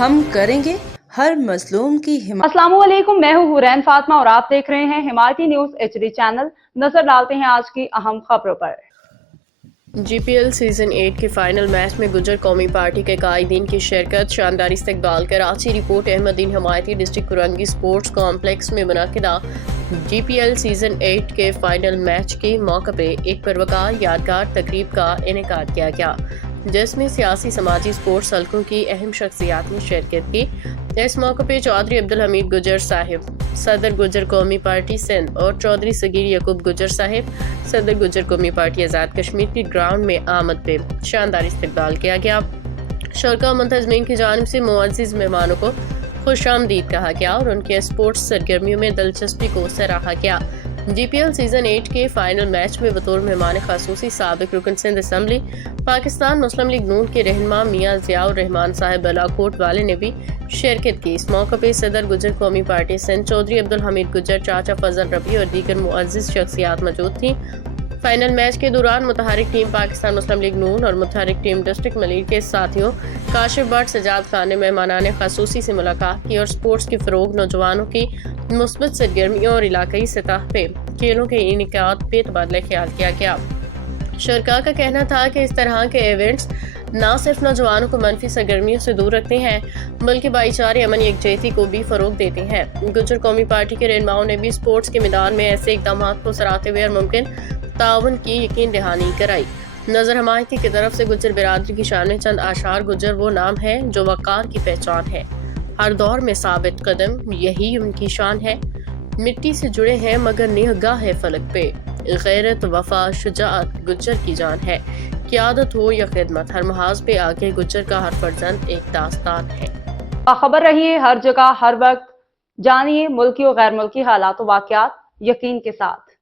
ہم کریں گے ہر مظلوم کی حمایت۔ السلام علیکم، میں ہوں حورین فاطمہ اور آپ دیکھ رہے ہیں حمایتی نیوز HD چینل۔ نظر ڈالتے ہیں آج کی اہم خبروں پر۔ GPL سیزن 8 کے فائنل میچ میں گجر قومی پارٹی کے قائدین کی شرکت، شاندار استقبال۔ کراچی رپورٹ احمد دین حمایتی ڈسٹرکٹ کرنگی سپورٹس کمپلیکس میں منعقدہ GPL سیزن 8 کے فائنل میچ کے موقع پہ ایک پروقار یادگار تقریب کا انعقاد کیا گیا، جس میں سیاسی سماجی سپورٹس حلقوں کی اہم شخصیات نے شرکت کی۔ اس موقع پہ چودھری عبدالحمید گجر صاحب، صدر گجر قومی پارٹی سندھ، اور چودھری صغیر یعقوب گجر صاحب، صدر گجر قومی پارٹی آزاد کشمیر کی گراؤنڈ میں آمد پہ شاندار استقبال کیا گیا۔ شرکاء منتظمین کی جانب سے معزز مہمانوں کو خوش آمدید کہا گیا اور ان کے اسپورٹس سرگرمیوں میں دلچسپی کو سراہا گیا۔ GPL سیزن 8 کے فائنل میچ میں بطور مہمان خصوصی سابق رکن سندھ اسمبلی، پاکستان مسلم لیگ نون کے رہنما میاں ضیاء الرحمان صاحب بالاکوٹ والے نے بھی شرکت کی۔ اس موقع پہ صدر گجر قومی پارٹی سندھ چودھری عبدالحمید گجر، چاچا فضل ربیع اور دیگر معزز شخصیات موجود تھیں۔ فائنل میچ کے دوران متحرک ٹیم پاکستان مسلم لیگ نون اور متحرک ٹیم ڈسٹرکٹ ملیر کے ساتھیوں کاشف بٹ، سجاد خان نے مہمانان خصوصی سے ملاقات کی اور سپورٹس کے فروغ، نوجوانوں کی مثبت سرگرمیوں اور علاقائی سطح پہ کھیلوں کے انعقاد پہ تبادلہ خیال کیا گیا۔ شرکاء کا کہنا تھا کہ اس طرح کے ایونٹس نہ صرف نوجوانوں کو منفی سرگرمیوں سے دور رکھتے ہیں بلکہ بھائی چارے، امن، یکجہتی کو بھی فروغ دیتے ہیں۔ گجر قومی پارٹی کے رہنماؤں نے بھی سپورٹس کے میدان میں ایسے اقدامات کو سراہتے ہوئے اور ممکن تعاون کی یقین دہانی کرائی۔ نظر حمایتی کی طرف سے گجر برادری کی شان میں چند اشعار۔ گجر وہ نام ہے جو وقار کی پہچان ہے، ہر دور میں ثابت قدم، یہی ان کی شان ہے۔ مٹی سے جڑے ہیں مگر نگاہ ہے فلک پہ، غیرت، وفا، شجاعت گجر کی جان ہے۔ قیادت ہو یا خدمت، ہر محاذ پہ آگے گجر کا ہر فرزند ایک داستان ہے۔ باخبر رہیے ہر جگہ ہر وقت، جانیے ملکی و غیر ملکی حالات و واقعات یقین کے ساتھ۔